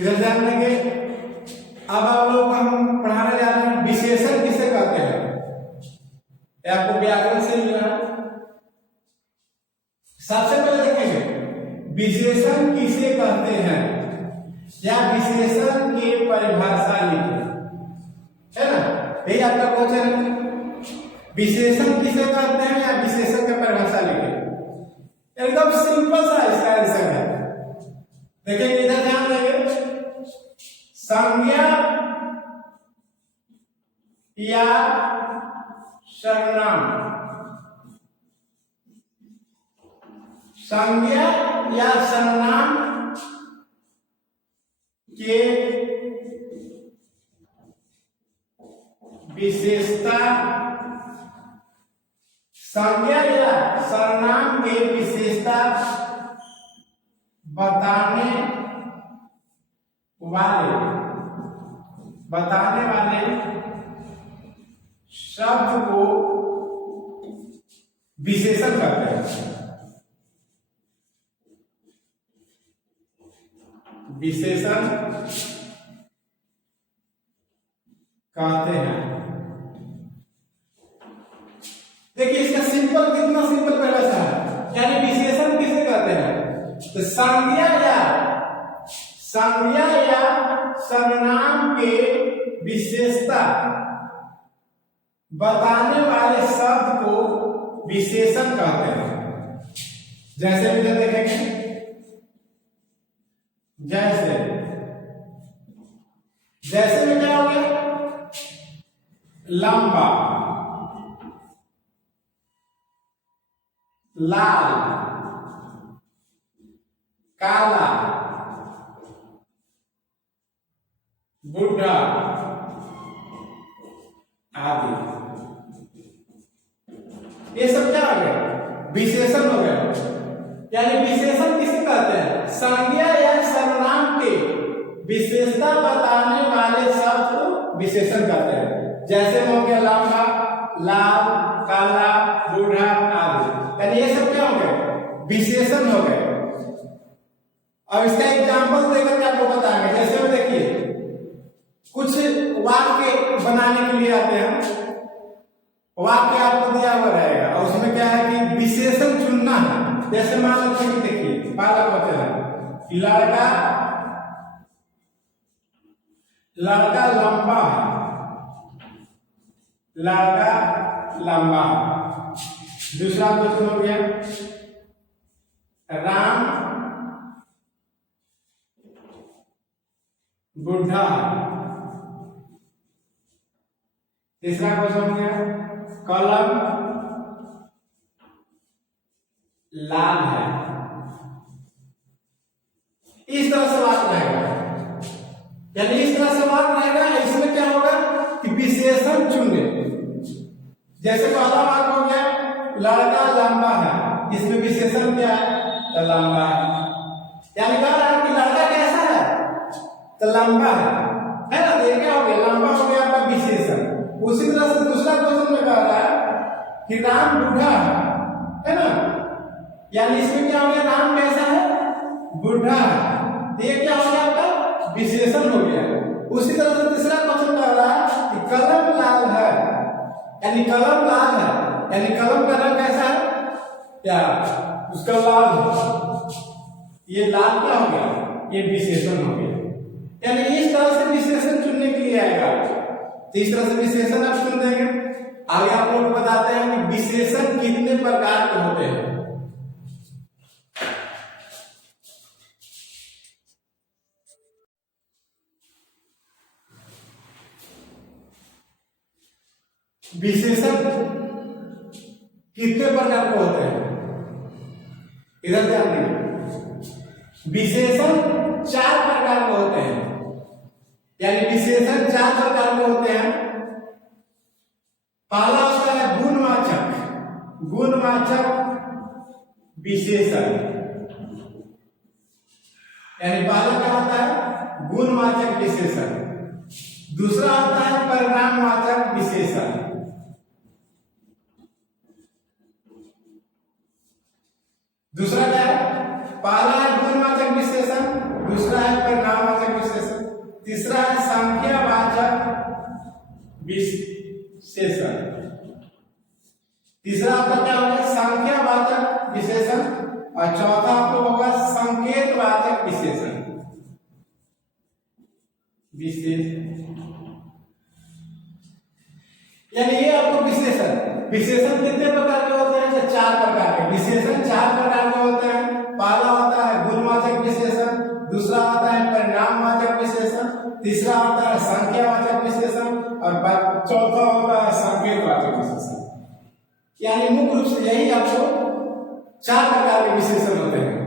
इधर ध्यान देंगे। अब आप लोग को हम पढ़ाने जा रहे हैं विशेषण किसे कहते हैं। ये आपको व्याकरण से मिल रहा है। सबसे पहले देखेंगे विशेषण किसे कहते हैं या विशेषण की परिभाषा लिखिए, है ना। यही आपका क्वेश्चन है, विशेषण किसे कहते हैं या विशेषण की परिभाषा लिखिए। एकदम सिंपल सा इसका आंसर है। देखिए इधर ध्यान देंगे, संज्ञा या सर्वनाम, संज्ञा या सर्वनाम के विशेषता, संज्ञा या सर्वनाम के विशेषता बताने वाले शब्द को विशेषण कहते हैं। विशेषण कहते हैं। देखिए इसका सिंपल, कितना सिंपल परिभाषा है। यानी विशेषण किसे कहते हैं, तो संज्ञा या सर्वनाम के विशेषता बताने वाले शब्द को विशेषण कहते हैं। जैसे भी देखेंगे, जैसे में क्या हो गया, लंबा, लाल, काला, बुढ़ा आदि, ये सब क्या हो गया, विशेषण हो गया। यानी विशेषण किसे कहते हैं, संज्ञा या सर्वनाम के विशेषता बताने वाले शब्द को विशेषण कहते हैं। जैसे हो गया लंबा, लाल, काला, बूढ़ा आदि, यानी ये सब क्या हो गए, विशेषण हो गए। अब इसका एग्जाम्पल देकर के आपको बताएंगे। जैसे में देखिए कुछ वाक्य बनाने के लिए आते हैं, वाक्य आपको दिया हुआ रहेगा और उसमें क्या है कि विशेषण चुनना है। जैसे मान लो कि देखिए पहला क्वेश्चन है, लड़का लंबा है, लड़का लंबा है। दूसरा क्वेश्चन हो गया, राम बुढ़ा है। तीसरा क्वेश्चन हो गया, कलम लाल है। इस तरह से बात रहेगा, यानी इस तरह से बात रहेगा। इसमें क्या होगा कि विशेषण चुने। जैसे पहला बात हो गया लड़का लंबा है, इसमें विशेषण क्या है, तो लंबा है। यानी कह रहा है कि लड़का कैसा है, तो लंबा है ना। ये क्या हो गया, लंबा हो गया आपका विशेषण। उसी तरह से दूसरा क्वेश्चन में कह रहा है कि राम बूढ़ा है ना। यानी इसमें क्या हो गया, राम कैसा है, बूढ़ा है। ये क्या हो गया आपका विशेषण हो गया। उसी तरह से तीसरा क्वेश्चन कह रहा है कि कलम लाल है, यानी कलम लाल है, यानी कलम का रंग कैसा है, क्या उसका लाल है। ये लाल क्या हो गया, ये विशेषण हो गया। यानी इस तरह से विशेषण चुनने के लिए आएगा। तो इस तरह से विशेषण आप चुन देंगे। आगे आप लोग बताते हैं कि विशेषण कितने प्रकार के होते हैं। विशेषण कितने प्रकार के होते हैं, इधर ध्यान दीजिए। विशेषण 4 प्रकार के होते हैं, यानी विशेषण 4 प्रकार के होते हैं। पहला होता है गुणवाचक विशेषण, यानी पहला क्या होता है, गुणवाचक विशेषण। दूसरा होता है परिणामवाचक विशेषण। दूसरा क्या है, पहला है गुणवाचक विशेषण, दूसरा है परिणामवाचक विशेषण, तीसरा है संख्यावाचक विशेषण। तीसरा आपका क्या होगा? संख्यावाचक विशेषण। और चौथा आपको होगा संकेतवाचक विशेषण। यानी ये आपको विशेषण कितने प्रकार के होते हैं? 4 प्रकार के विशेषण, 4 प्रकार के होते हैं। पहला होता है गुणवाचक विशेषण, दूसरा होता है परिणामवाचक विशेषण, तीसरा होता है संख्यावाचक विशेषण और चौथा होता है संकेतवाचक विशेषण। यानी मुख्य रूप से यही आपको 4 प्रकार के विशेषण होते हैं।